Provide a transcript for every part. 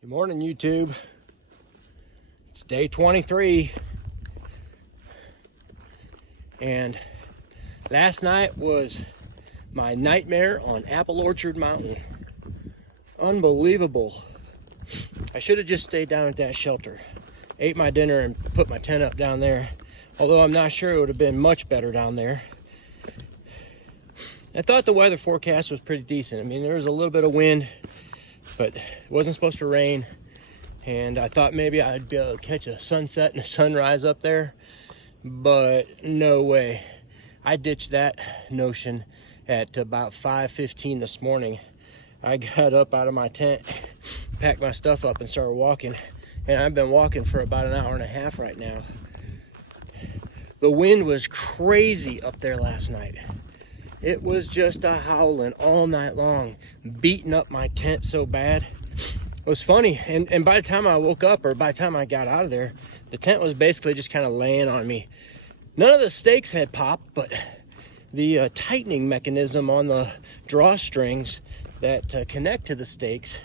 Good morning, YouTube. It's day 23. And last night was my nightmare on Apple Orchard Mountain. Unbelievable. I should have just stayed down at that shelter. Ate my dinner and put my tent up down there. Although I'm not sure it would have been much better down there. I thought the weather forecast was pretty decent. I mean, there was a little bit of wind, but it wasn't supposed to rain. And I thought maybe I'd be able to catch a sunset and a sunrise up there, but no way. I ditched that notion at about 5:15 this morning. I got up out of my tent, packed my stuff up and started walking. And I've been walking for about an hour and a half right now. The wind was crazy up there last night. It was just a howling all night long, beating up my tent so bad. It was funny, and by the time I woke up, or by the time I got out of there, the tent was basically just kind of laying on me. None of the stakes had popped, but the tightening mechanism on the drawstrings that connect to the stakes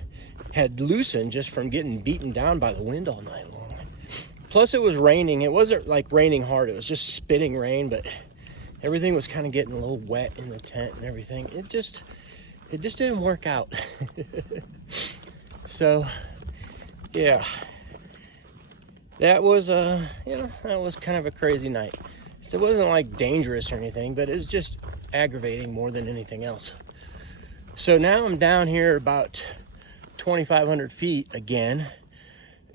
had loosened just from getting beaten down by the wind all night long. Plus it was raining. It wasn't like raining hard, it was just spitting rain, but everything was kind of getting a little wet in the tent and everything. It just didn't work out. So, yeah, that was that was kind of a crazy night. So it wasn't like dangerous or anything, but it was just aggravating more than anything else. So now I'm down here about 2,500 feet again,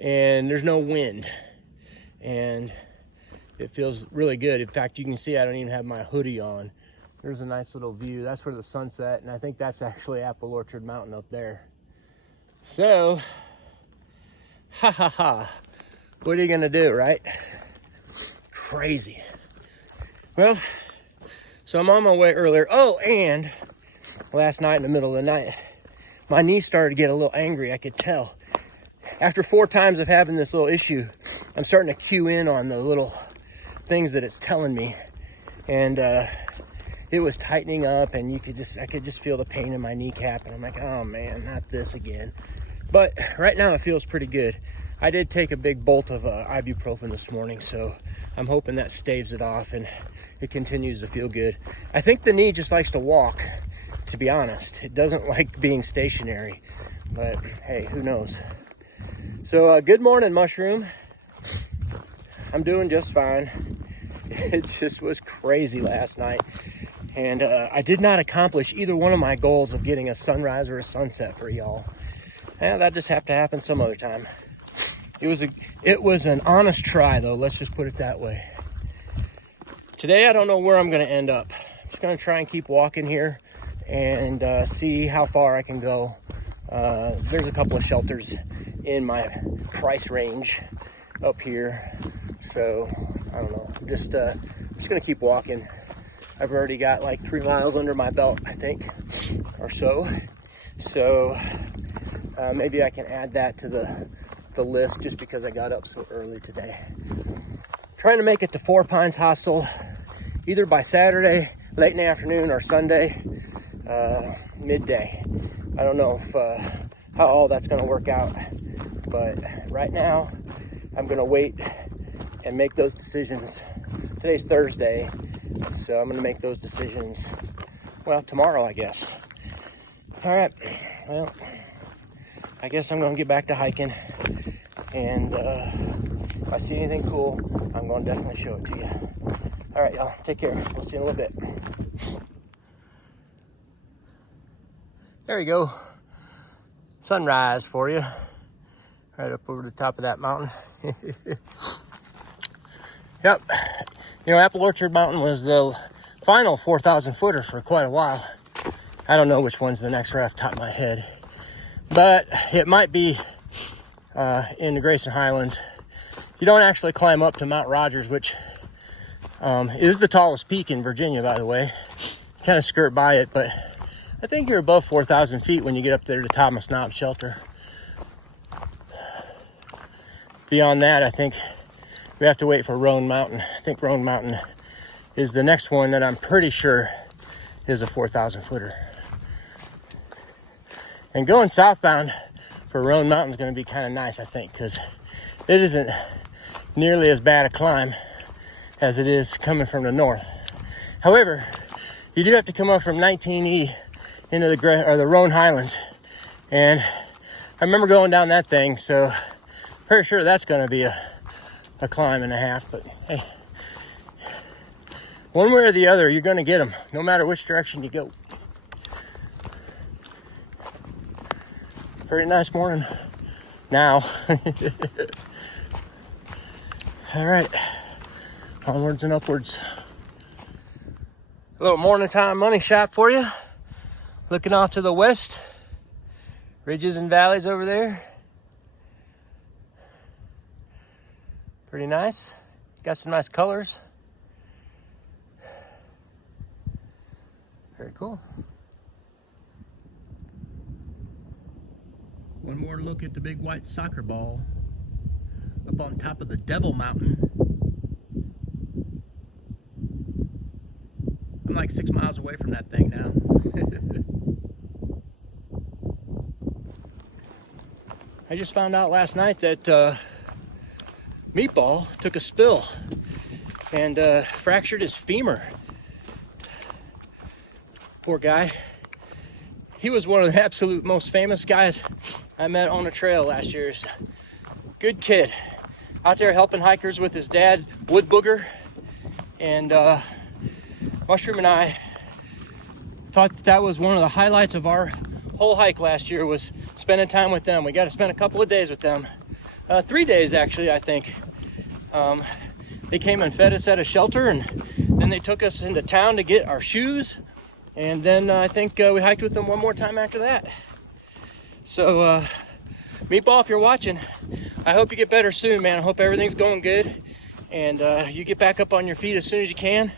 and there's no wind, and it feels really good. In fact, you can see I don't even have my hoodie on. There's a nice little view. That's where the sunset, and I think that's actually Apple Orchard Mountain up there. So, what are you gonna do, right? Crazy. Well, so I'm on my way earlier. Oh, and last night in the middle of the night, my knee started to get a little angry, I could tell. After 4 times of having this little issue, I'm starting to cue in on the little things that it's telling me. And it was tightening up, and I could just feel the pain in my kneecap, and I'm like, oh man, not this again. But right now it feels pretty good. I did take a big bolt of ibuprofen this morning, so I'm hoping that staves it off and it continues to feel good. I think the knee just likes to walk, to be honest. It doesn't like being stationary, but hey, who knows? So good morning, Mushroom. I'm doing just fine. It just was crazy last night. And I did not accomplish either one of my goals of getting a sunrise or a sunset for y'all. That just have to happen some other time. It was an honest try, though. Let's just put it that way. Today, I don't know where I'm going to end up. I'm just going to try and keep walking here and see how far I can go. There's a couple of shelters in my price range up here. So, I don't know. I'm just going to keep walking. I've already got like 3 miles under my belt, I think, or so. So maybe I can add that to the list just because I got up so early today. Trying to make it to Four Pines Hostel either by Saturday, late in the afternoon, or Sunday, midday. I don't know how all that's going to work out, but right now I'm going to wait and make those decisions. Today's Thursday. So I'm going to make those decisions, well, tomorrow, I guess. All right. Well, I guess I'm going to get back to hiking. And if I see anything cool, I'm going to definitely show it to you. All right, y'all. Take care. We'll see you in a little bit. There you go. Sunrise for you. Right up over the top of that mountain. Yep. You know, Apple Orchard Mountain was the final 4,000 footer for quite a while. I don't know which one's the next right off the top of my head, but it might be in the Grayson Highlands. You don't actually climb up to Mount Rogers, which is the tallest peak in Virginia, by the way. You kind of skirt by it, but I think you're above 4,000 feet when you get up there to Thomas Knob Shelter. Beyond that, I think we have to wait for Roan Mountain. I think Roan Mountain is the next one that I'm pretty sure is a 4,000 footer. And going southbound for Roan Mountain is going to be kind of nice, I think, because it isn't nearly as bad a climb as it is coming from the north. However, you do have to come up from 19E into the Roan Highlands, and I remember going down that thing, so pretty sure that's going to be a climb and a half. But hey, one way or the other, you're going to get them, no matter which direction you go. Pretty nice morning now. All right, onwards and upwards. A little morning time money shot for you. Looking off to the west, ridges and valleys over there. Pretty nice. Got some nice colors. Very cool. One more look at the big white soccer ball up on top of the Devil Mountain. I'm like 6 miles away from that thing now. I just found out last night that Meatball took a spill and fractured his femur. Poor guy. He was one of the absolute most famous guys I met on a trail last year. Good kid. Out there helping hikers with his dad, Wood Booger. And Mushroom and I thought that was one of the highlights of our whole hike last year, was spending time with them. We got to spend a couple of days with them. 3 days, actually, I think. They came and fed us at a shelter, and then they took us into town to get our shoes. And then I think we hiked with them one more time after that. So, Meatball, if you're watching, I hope you get better soon, man. I hope everything's going good, and you get back up on your feet as soon as you can.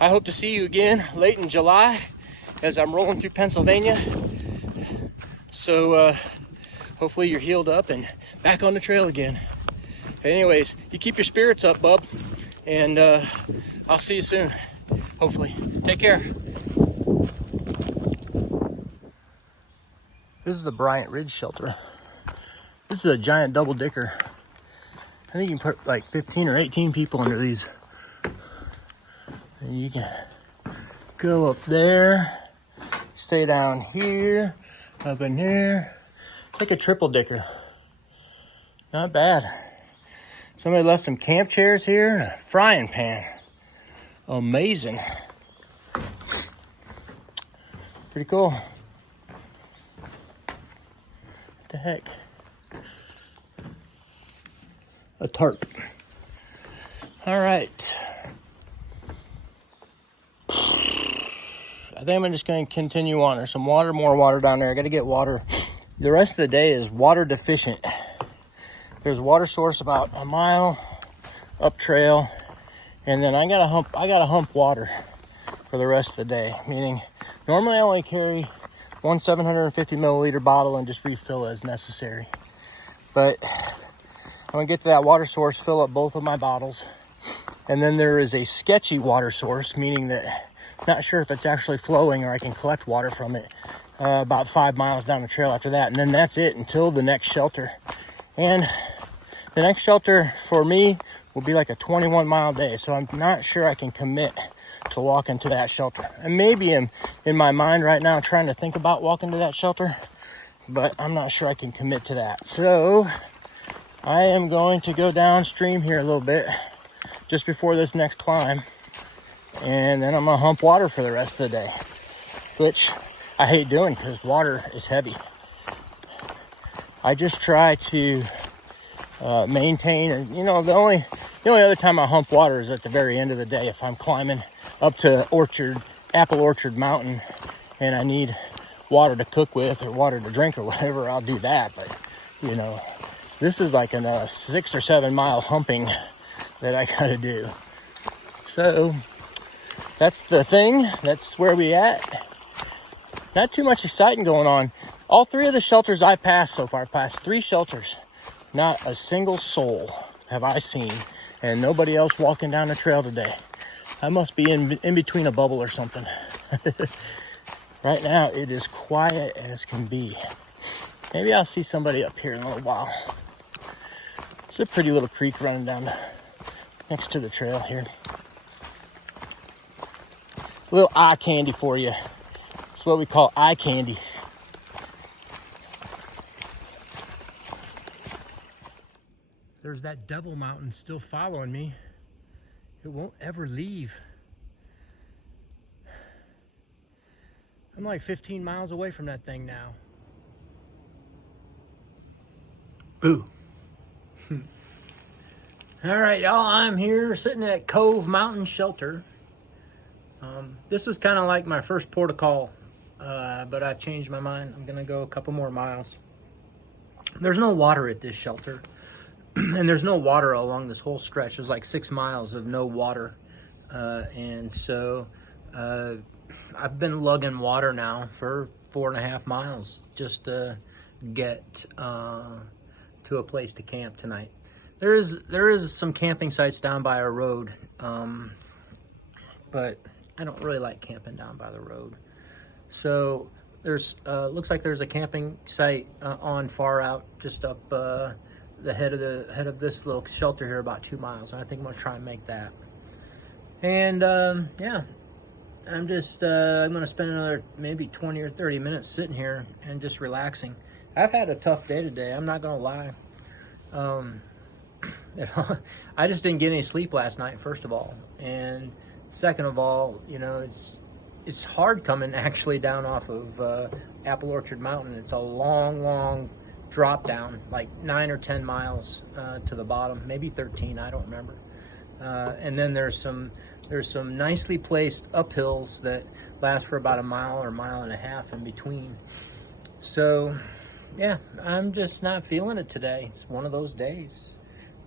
I hope to see you again late in July as I'm rolling through Pennsylvania. So hopefully you're healed up and back on the trail again. But anyways, you keep your spirits up, bub, and I'll see you soon, hopefully. Take care. This is the Bryant Ridge shelter. This is a giant double dicker. I think you can put like 15 or 18 people under these. And you can go up there, stay down here, up in here. It's like a triple dicker. Not bad. Somebody left some camp chairs here and a frying pan. Amazing. Pretty cool. What the heck? A tarp. All right. I think I'm just going to continue on. There's some water, more water down there. I got to get water. The rest of the day is water deficient. There's a water source about a mile up trail, and then I got to hump water for the rest of the day. Meaning, normally I only carry one 750 milliliter bottle and just refill as necessary. But I'm gonna get to that water source, fill up both of my bottles, and then there is a sketchy water source, meaning that not sure if it's actually flowing or I can collect water from it about 5 miles down the trail after that. And then that's it until the next shelter. And the next shelter for me will be like a 21-mile day. So I'm not sure I can commit to walking to that shelter. And maybe in my mind right now trying to think about walking to that shelter, but I'm not sure I can commit to that. So I am going to go downstream here a little bit just before this next climb. And then I'm going to hump water for the rest of the day, which I hate doing because water is heavy. I just try to maintain, and the only other time I hump water is at the very end of the day. If I'm climbing up to Apple Orchard Mountain and I need water to cook with or water to drink or whatever, I'll do that. But this is like a 6 or 7 mile humping that I gotta do. So that's the thing. That's where we at. Not too much exciting going on. All 3 of the shelters I passed so far, past 3 shelters, not a single soul have I seen, and nobody else walking down the trail today. I must be in between a bubble or something. Right now, it is quiet as can be. Maybe I'll see somebody up here in a little while. It's a pretty little creek running down next to the trail here. A little eye candy for you. It's what we call eye candy. There's that devil mountain still following me. It won't ever leave. I'm like 15 miles away from that thing now. Boo. All right, y'all, I'm here sitting at Cove Mountain Shelter. This was kind of like my first port of call, but I changed my mind. I'm gonna go a couple more miles. There's no water at this shelter, and there's no water along this whole stretch. There's like 6 miles of no water, and so I've been lugging water now for 4.5 miles just to get to a place to camp tonight. There is some camping sites down by our road, but I don't really like camping down by the road. So there's looks like there's a camping site on far out, just up the head of this little shelter here, about 2 miles, and I think I'm gonna try and make that. And yeah, I'm gonna spend another maybe 20 or 30 minutes sitting here and just relaxing. I've had a tough day today, I'm not gonna lie. I just didn't get any sleep last night, first of all, and second of all, you know, it's hard coming actually down off of Apple Orchard Mountain. It's a long drop down, like 9 or 10 miles to the bottom, maybe 13, I don't remember. And then there's some nicely placed uphills that last for about a mile or mile and a half in between. So yeah, I'm just not feeling it today. It's one of those days.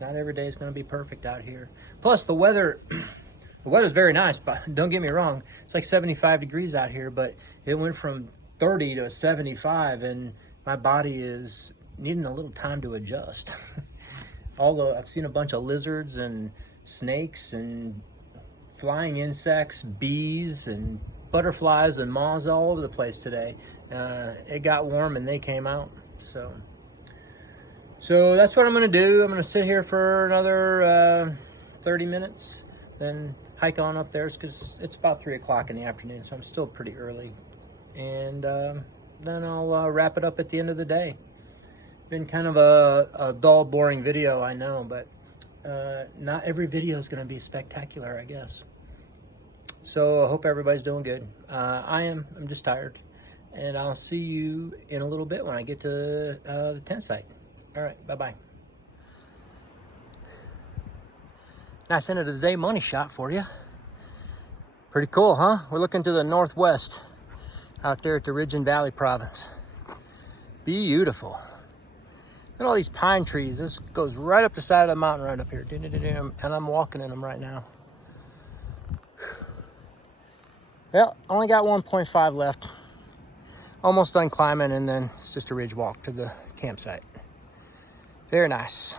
Not every day is going to be perfect out here. Plus the weather, the weather's very nice, but don't get me wrong, it's like 75 degrees out here, but it went from 30 to 75, and my body is needing a little time to adjust. Although I've seen a bunch of lizards and snakes and flying insects, bees and butterflies and moths all over the place today. It got warm and they came out. So that's what I'm going to do. I'm going to sit here for another 30 minutes, then hike on up there because it's about 3 o'clock in the afternoon, so I'm still pretty early. And then I'll wrap it up at the end of the day. Been kind of a dull, boring video, I know, but not every video is going to be spectacular, I guess. So I hope everybody's doing good. I'm just tired. And I'll see you in a little bit when I get to the tent site. All right, bye-bye. Nice end of the day money shot for you. Pretty cool, huh? We're looking to the northwest out there at the Ridge and Valley province. Beautiful. Look at all these pine trees. This goes right up the side of the mountain right up here. And I'm walking in them right now. Well, only got 1.5 left. Almost done climbing, and then it's just a ridge walk to the campsite. Very nice.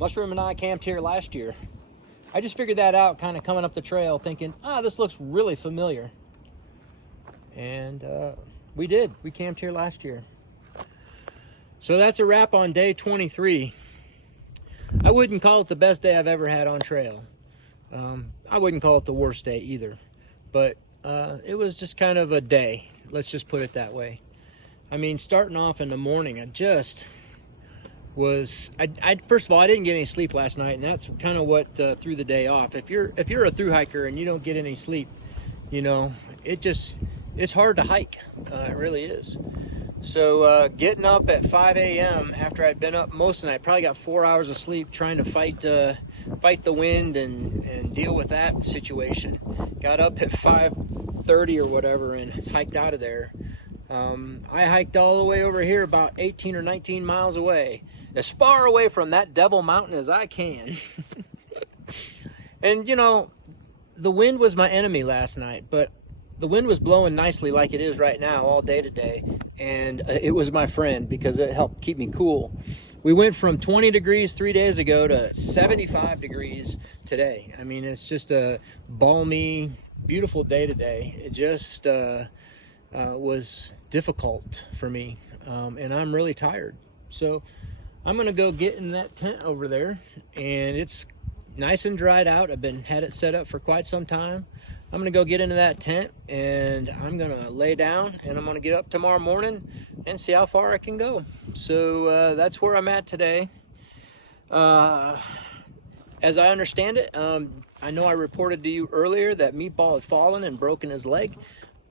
Mushroom and I camped here last year. I just figured that out kind of coming up the trail thinking, this looks really familiar. And we did. We camped here last year. So that's a wrap on day 23. I wouldn't call it the best day I've ever had on trail. I wouldn't call it the worst day either. But it was just kind of a day. Let's just put it that way. I mean, starting off in the morning, I just was... first of all, I didn't get any sleep last night, and that's kind of what threw the day off. If you're a thru hiker and you don't get any sleep, you know, it's hard to hike. It really is. So getting up at 5 a.m. after I'd been up most of the night, probably got 4 hours of sleep trying to fight the wind and deal with that situation. Got up at 5:30 or whatever and hiked out of there. I hiked all the way over here, about 18 or 19 miles away, as far away from that devil mountain as I can. And you know, the wind was my enemy last night, but the wind was blowing nicely like it is right now all day today, and it was my friend because it helped keep me cool. We went from 20 degrees 3 days ago to 75 degrees today. I mean, it's just a balmy, beautiful day today. It just was difficult for me, and I'm really tired. So I'm gonna go get in that tent over there, and it's nice and dried out. I've had it set up for quite some time. I'm gonna go get into that tent, and I'm gonna lay down, and I'm gonna get up tomorrow morning and see how far I can go. So that's where I'm at today. As I understand it, I know I reported to you earlier that Meatball had fallen and broken his leg,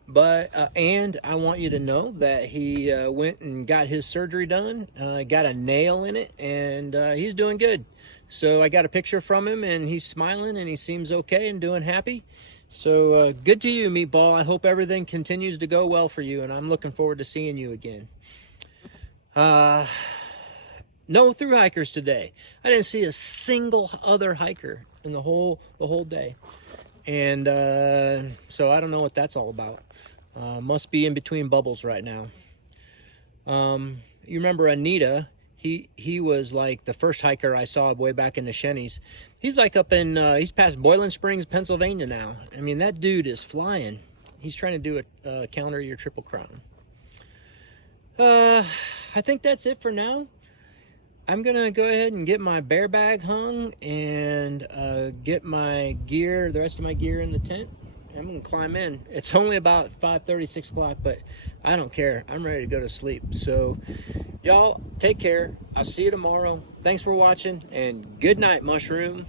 but and I want you to know that he went and got his surgery done, got a nail in it, and he's doing good. So I got a picture from him, and he's smiling, and he seems okay and doing happy. So good to you, Meatball. I hope everything continues to go well for you, and I'm looking forward to seeing you again. No through hikers today. I didn't see a single other hiker in the whole day, and so I don't know what that's all about. Must be in between bubbles right now. You remember Anita? He was like the first hiker I saw way back in the Shennies. He's like up in, he's past Boiling Springs, Pennsylvania now. I mean, that dude is flying. He's trying to do a calendar year Triple Crown. I think that's it for now. I'm gonna go ahead and get my bear bag hung and get my gear, the rest of my gear in the tent. I'm gonna climb in. It's only about 5:30, 6 o'clock, but I don't care. I'm ready to go to sleep. So y'all take care. I'll see you tomorrow. Thanks for watching, and good night, Mushroom.